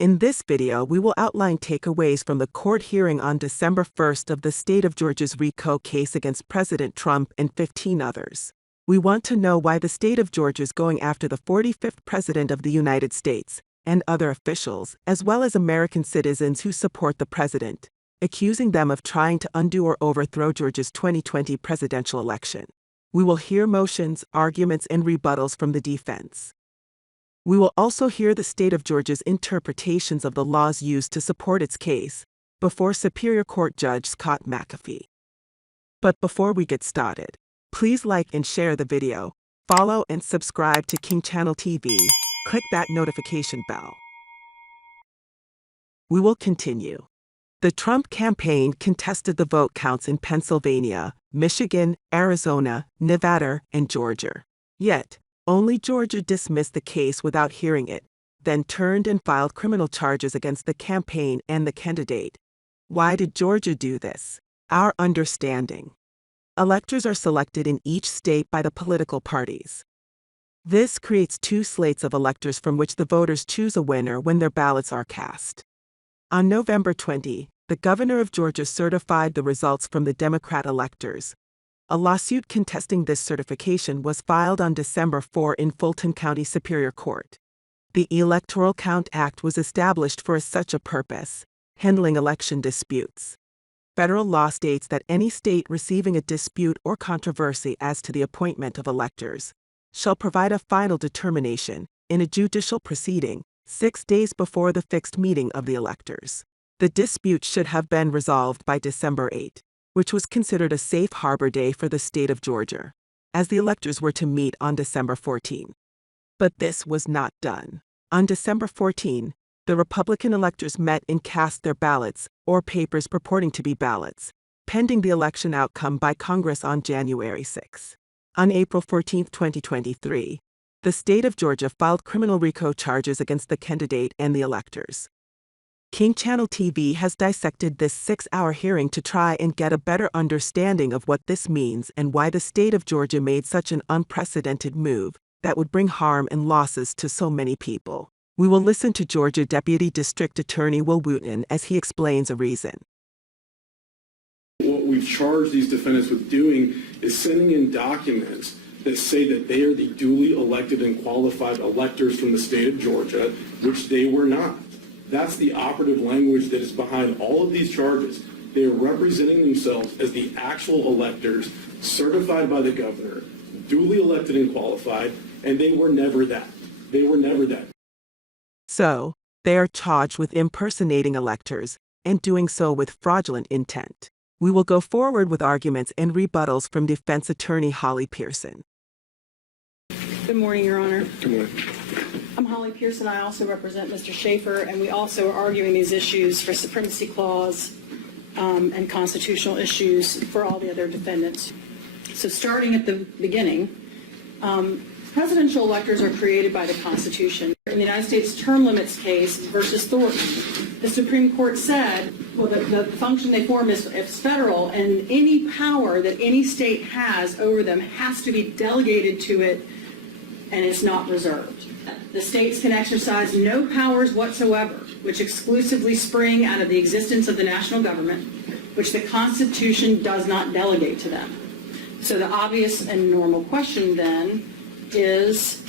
In this video, we will outline takeaways from the court hearing on December 1st of the state of Georgia's RICO case against President Trump and 15 others. We want to know why the state of Georgia is going after the 45th President of the United States and other officials, as well as American citizens who support the president, accusing them of trying to undo or overthrow Georgia's 2020 presidential election. We will hear motions, arguments, and rebuttals from the defense. We will also hear the state of Georgia's interpretations of the laws used to support its case before Superior Court Judge Scott McAfee. But before we get started, please like and share the video, follow and subscribe to King Channel TV, click that notification bell. We will continue. The Trump campaign contested the vote counts in Pennsylvania, Michigan, Arizona, Nevada, and Georgia. Yet, only Georgia dismissed the case without hearing it, then turned and filed criminal charges against the campaign and the candidate. Why did Georgia do this? Our understanding. Electors are selected in each state by the political parties. This creates two slates of electors from which the voters choose a winner when their ballots are cast. On November 20, the governor of Georgia certified the results from the Democrat electors. A lawsuit contesting this certification was filed on December 4 in Fulton County Superior Court. The Electoral Count Act was established for such a purpose, handling election disputes. Federal law states that any state receiving a dispute or controversy as to the appointment of electors shall provide a final determination in a judicial proceeding 6 days before the fixed meeting of the electors. The dispute should have been resolved by December 8. Which was considered a safe harbor day for the state of Georgia, as the electors were to meet on December 14. But this was not done. On December 14, the Republican electors met and cast their ballots, or papers purporting to be ballots, pending the election outcome by Congress on January 6. On April 14, 2023, the state of Georgia filed criminal RICO charges against the candidate and the electors. King Channel TV has dissected this 6-hour hearing to try and get a better understanding of what this means and why the state of Georgia made such an unprecedented move that would bring harm and losses to so many people. We will listen to Georgia Deputy District Attorney Will Wooten as he explains a reason. What we've charged these defendants with doing is sending in documents that say that they are the duly elected and qualified electors from the state of Georgia, which they were not. That's the operative language that is behind all of these charges. They are representing themselves as the actual electors, certified by the governor, duly elected and qualified, and they were never that. They were never that. So, they are charged with impersonating electors and doing so with fraudulent intent. We will go forward with arguments and rebuttals from defense attorney Holly Pearson. Good morning, Your Honor. Good morning. I'm Holly Pearson. I also represent Mr. Schaefer, and we also are arguing these issues for Supremacy Clause and constitutional issues for all the other defendants. So starting at the beginning, presidential electors are created by the Constitution. In the United States term limits case versus Thornton, the Supreme Court said, well, the function they form is federal, and any power that any state has over them has to be delegated to it, and it's not reserved. The states can exercise no powers whatsoever, which exclusively spring out of the existence of the national government, which the Constitution does not delegate to them. So the obvious and normal question then is,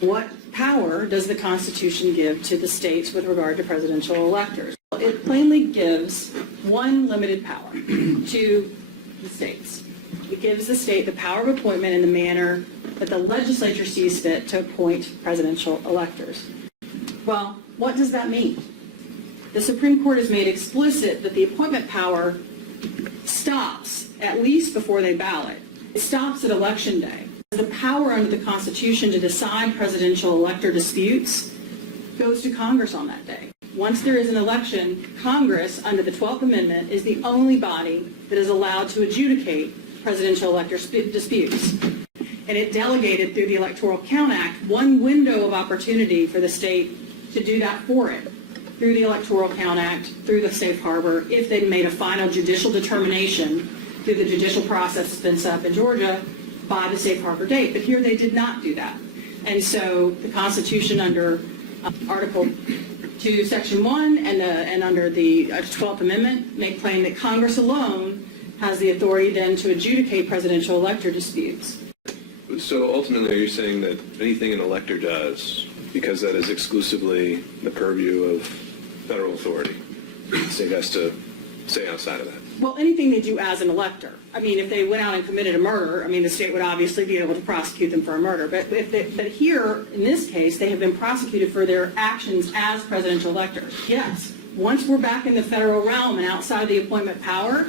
what power does the Constitution give to the states with regard to presidential electors? It plainly gives one limited power to the states. It gives the state the power of appointment in the manner that the legislature sees fit to appoint presidential electors. Well, what does that mean? The Supreme Court has made explicit that the appointment power stops at least before they ballot. It stops at Election Day. The power under the Constitution to decide presidential elector disputes goes to Congress on that day. Once there is an election, Congress, under the 12th Amendment, is the only body that is allowed to adjudicate presidential elector disputes. And it delegated through the Electoral Count Act one window of opportunity for the state to do that for it, through the Electoral Count Act, through the safe harbor, if they made a final judicial determination through the judicial process that's been set up in Georgia by the safe harbor date. But here they did not do that. And so the Constitution under Article 2, Section 1, and under the 12th Amendment, make plain that Congress alone has the authority then to adjudicate presidential elector disputes. So ultimately, are you saying that anything an elector does, because that is exclusively the purview of federal authority, the state has to stay outside of that? Well, anything they do as an elector. I mean, if they went out and committed a murder, I mean, the state would obviously be able to prosecute them for a murder. But here, in this case, they have been prosecuted for their actions as presidential electors. Yes, once we're back in the federal realm and outside the appointment power,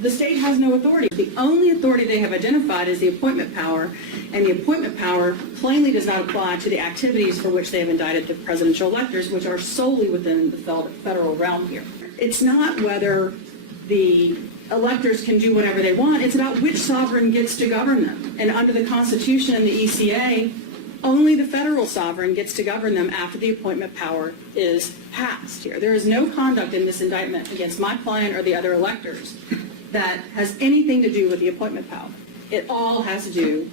the state has no authority. The only authority they have identified is the appointment power, and the appointment power plainly does not apply to the activities for which they have indicted the presidential electors, which are solely within the federal realm here. It's not whether the electors can do whatever they want. It's about which sovereign gets to govern them. And under the Constitution and the ECA, only the federal sovereign gets to govern them after the appointment power is passed here. There is no conduct in this indictment against my client or the other electors that has anything to do with the appointment power. It all has to do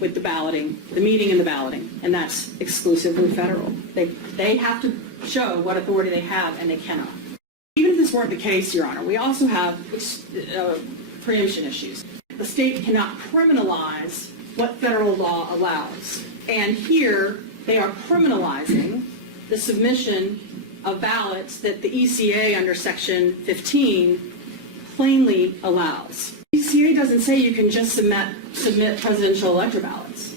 with the balloting, the meeting and the balloting, and that's exclusively federal. They have to show what authority they have, and they cannot. Even if this weren't the case, Your Honor, we also have preemption issues. The state cannot criminalize what federal law allows. And here, they are criminalizing the submission of ballots that the ECA under Section 15 plainly allows. ECA doesn't say you can just submit presidential elector ballots.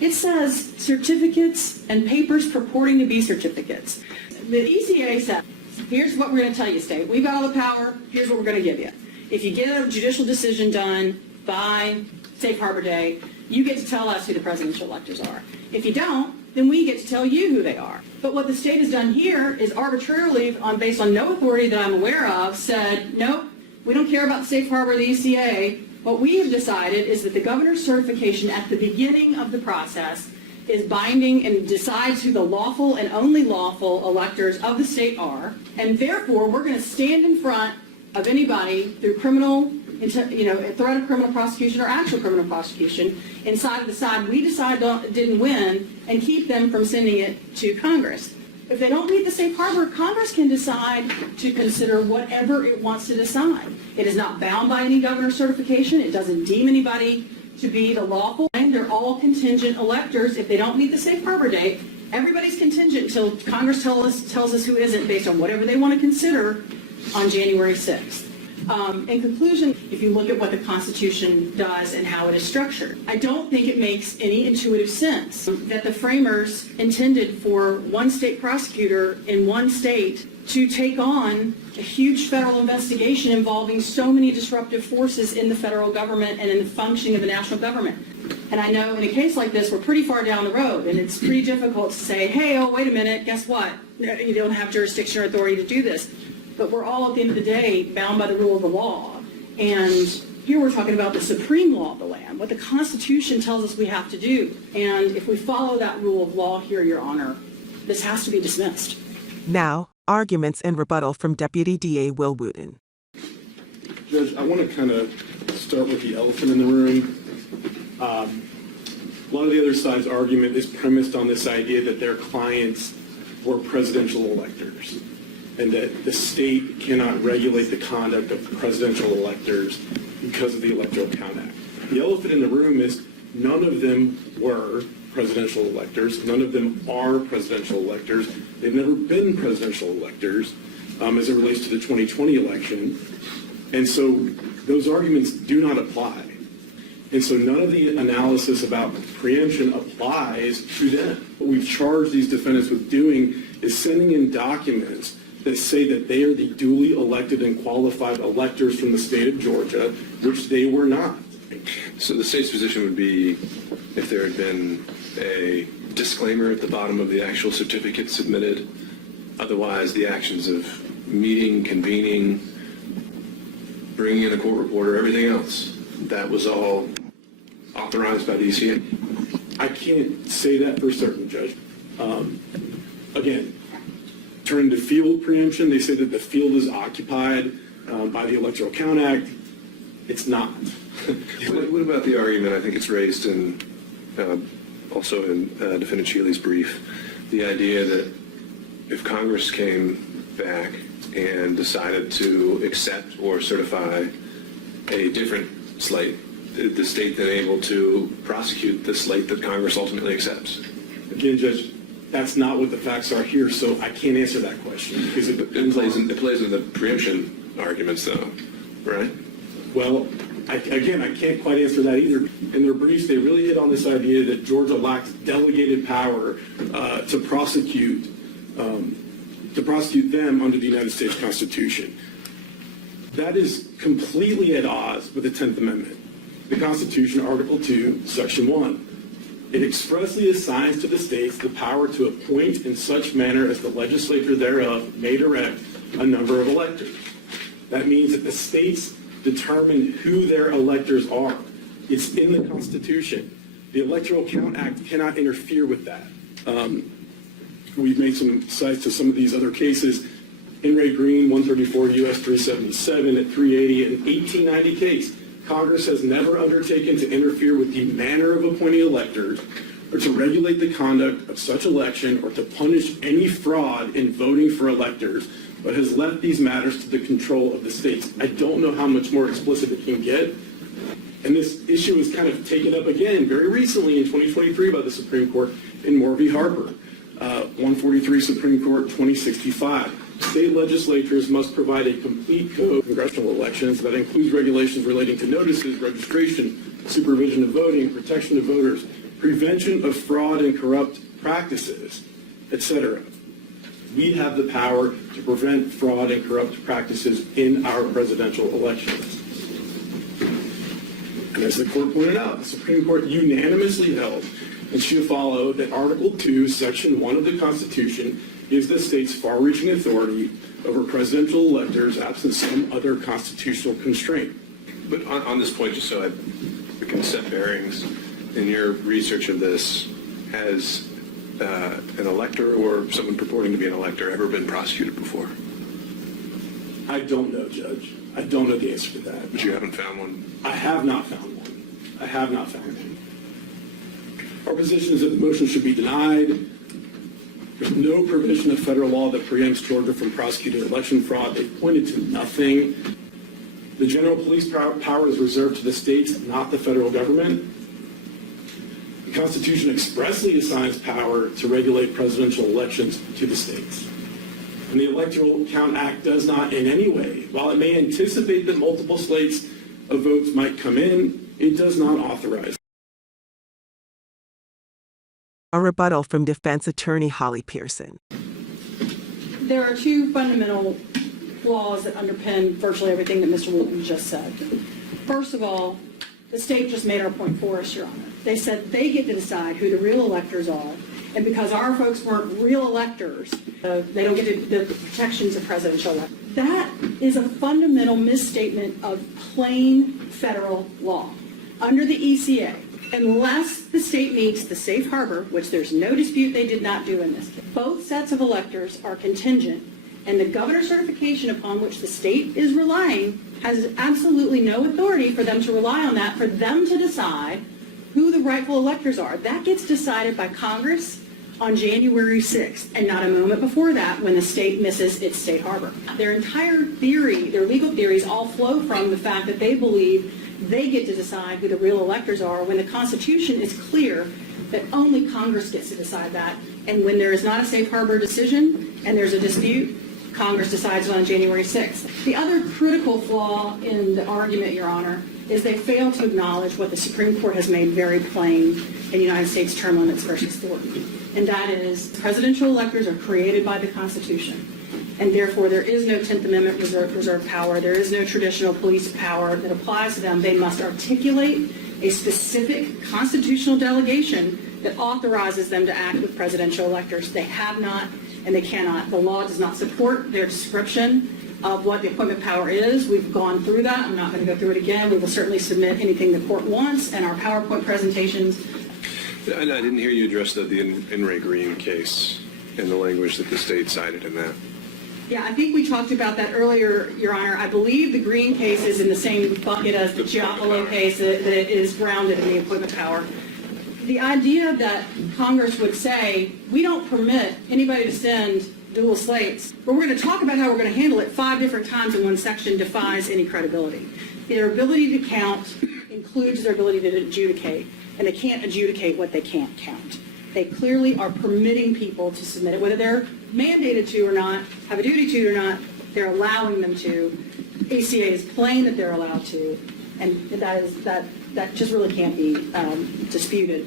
It says certificates and papers purporting to be certificates. The ECA says, here's what we're going to tell you, state. We've got all the power. Here's what we're going to give you. If you get a judicial decision done by Safe Harbor Day, you get to tell us who the presidential electors are. If you don't, then we get to tell you who they are. But what the state has done here is arbitrarily, based on no authority that I'm aware of, said, nope, we don't care about the Safe Harbor or the ECA. What we have decided is that the governor's certification at the beginning of the process is binding and decides who the lawful and only lawful electors of the state are, and therefore we're going to stand in front of anybody through criminal, threat of criminal prosecution or actual criminal prosecution inside of the side we decide didn't win, and keep them from sending it to Congress. If they don't meet the Safe Harbor, Congress can decide to consider whatever it wants to decide. It is not bound by any governor's certification. It doesn't deem anybody to be the lawful, and they're all contingent electors. If they don't meet the Safe Harbor date, everybody's contingent until Congress tells us who isn't, based on whatever they want to consider on January 6th. In conclusion, if you look at what the Constitution does and how it is structured, I don't think it makes any intuitive sense that the framers intended for one state prosecutor in one state to take on a huge federal investigation involving so many disruptive forces in the federal government and in the functioning of the national government. And I know in a case like this, we're pretty far down the road, and it's pretty difficult to say, hey, oh, wait a minute, guess what? You don't have jurisdiction or authority to do this. But we're all, at the end of the day, bound by the rule of the law. And here we're talking about the supreme law of the land, what the Constitution tells us we have to do. And if we follow that rule of law here, Your Honor, this has to be dismissed. Now, arguments and rebuttal from Deputy DA Will Wooten. Judge, I want to kind of start with the elephant in the room. A lot of the other side's argument is premised on this idea that their clients were presidential electors, and that the state cannot regulate the conduct of presidential electors because of the Electoral Count Act. The elephant in the room is none of them were presidential electors. None of them are presidential electors. They've never been presidential electors as it relates to the 2020 election. And so those arguments do not apply. And so none of the analysis about preemption applies to them. What we've charged these defendants with doing is sending in documents that say that they are the duly elected and qualified electors from the state of Georgia, which they were not. So the state's position would be if there had been a disclaimer at the bottom of the actual certificate submitted, otherwise the actions of meeting, convening, bringing in a court reporter, everything else, that was all authorized by the ECA? I can't say that for certain, Judge. Again, turning to field preemption, they say that the field is occupied by the Electoral Count Act. It's not. What about the argument, I think it's raised in also in Defendant Shealy's brief, the idea that if Congress came back and decided to accept or certify a different slate, the state then able to prosecute the slate that Congress ultimately accepts? Again, Judge, that's not what the facts are here, so I can't answer that question because it plays into the preemption arguments, though, right? Well, I can't quite answer that either. In their briefs, they really hit on this idea that Georgia lacks delegated power to prosecute them under the United States Constitution. That is completely at odds with the 10th Amendment. The Constitution, Article 2, Section 1. It expressly assigns to the states the power to appoint in such manner as the legislature thereof may direct a number of electors. That means that the states determine who their electors are. It's in the Constitution. The Electoral Count Act cannot interfere with that. We've made some cites to some of these other cases. In Ray Green, 134 U.S. 377 at 380, an 1890 case. Congress has never undertaken to interfere with the manner of appointing electors or to regulate the conduct of such election or to punish any fraud in voting for electors, but has left these matters to the control of the states. I don't know how much more explicit it can get. And this issue was kind of taken up again very recently in 2023 by the Supreme Court in Moore v. Harper, 143 Supreme Court 2065. State legislatures must provide a complete code of congressional elections that includes regulations relating to notices, registration, supervision of voting, protection of voters, prevention of fraud and corrupt practices, etc. We have the power to prevent fraud and corrupt practices in our presidential elections. And as the court pointed out, the Supreme Court unanimously held and should follow that Article 2, Section 1 of the Constitution gives the states far-reaching authority over presidential electors absent some other constitutional constraint. But on this point, just so we can set bearings, in your research of this, has an elector or someone purporting to be an elector ever been prosecuted before? I don't know, Judge. I don't know the answer to that. But you haven't found one? I have not found one. I have not found one. Our position is that the motion should be denied. There's no provision of federal law that preempts Georgia from prosecuting election fraud. They pointed to nothing. The general police power is reserved to the states, not the federal government. The Constitution expressly assigns power to regulate presidential elections to the states. And the Electoral Count Act does not in any way, while it may anticipate that multiple slates of votes might come in, it does not authorize. A rebuttal from defense attorney Holly Pearson. There are two fundamental flaws that underpin virtually everything that Mr. Wooten just said. First of all, the state just made our point for us, Your Honor. They said they get to decide who the real electors are, and because our folks weren't real electors, they don't get the protections of presidential elections. That is a fundamental misstatement of plain federal law. Under the ECA, unless the state meets the safe harbor, which there's no dispute they did not do in this case, both sets of electors are contingent, and the governor's certification upon which the state is relying has absolutely no authority for them to rely on that, for them to decide who the rightful electors are. That gets decided by Congress on January 6th, and not a moment before that when the state misses its safe harbor. Their entire theory, their legal theories all flow from the fact that they believe they get to decide who the real electors are when the Constitution is clear that only Congress gets to decide that. And when there is not a safe harbor decision and there's a dispute, Congress decides on January 6th. The other critical flaw in the argument, Your Honor, is they fail to acknowledge what the Supreme Court has made very plain in United States Term Limits versus Thornton. And that is presidential electors are created by the Constitution. And therefore, there is no 10th Amendment reserve power. There is no traditional police power that applies to them. They must articulate a specific constitutional delegation that authorizes them to act with presidential electors. They have not, and they cannot. The law does not support their description of what the appointment power is. We've gone through that. I'm not going to go through it again. We will certainly submit anything the court wants and our PowerPoint presentations. And I didn't hear you address the In Ray Green case and the language that the state cited in that. Yeah, I think we talked about that earlier, Your Honor. I believe the Green case is in the same bucket as the Giappolo case that is grounded in the appointment power. the idea that Congress would say, we don't permit anybody to send dual slates, but we're going to talk about how we're going to handle it 5 different times in one section defies any credibility. Their ability to count includes their ability to adjudicate, and they can't adjudicate what they can't count. They clearly are permitting people to submit it, whether they're mandated to or not, have a duty to or not, they're allowing them to. ACA is plain that they're allowed to, and that just really can't be disputed.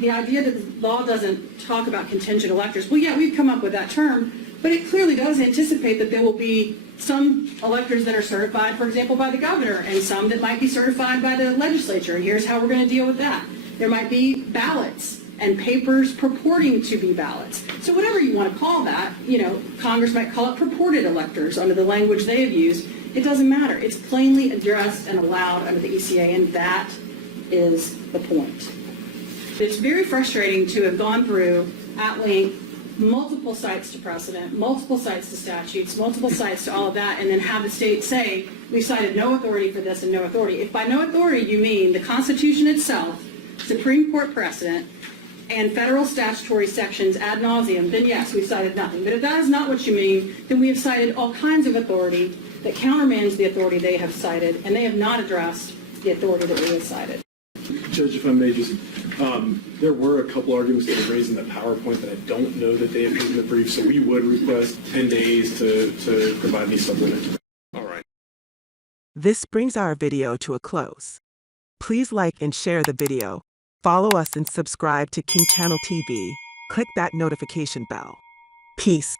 The idea that the law doesn't talk about contingent electors, well, yeah, we've come up with that term, but it clearly does anticipate that there will be some electors that are certified, for example, by the governor, and some that might be certified by the legislature, and here's how we're going to deal with that. There might be ballots and papers purporting to be ballots. So whatever you want to call that, Congress might call it purported electors under the language they have used. It doesn't matter. It's plainly addressed and allowed under the ECA, and that is the point. It's very frustrating to have gone through at length multiple cites to precedent, multiple cites to statutes, multiple cites to all of that, and then have the state say, we cited no authority for this and no authority. If by no authority you mean the Constitution itself, Supreme Court precedent, and federal statutory sections ad nauseum, then yes, we cited nothing. But if that is not what you mean, then we have cited all kinds of authority that countermands the authority they have cited, and they have not addressed the authority that we have cited. Judge, if I may just, there were a couple arguments that were raised in the PowerPoint that I don't know that they appeared in the brief, so we would request 10 days to provide me supplement. All right. This brings our video to a close. Please like and share the video. Follow us and subscribe to King Channel TV. Click that notification bell. Peace.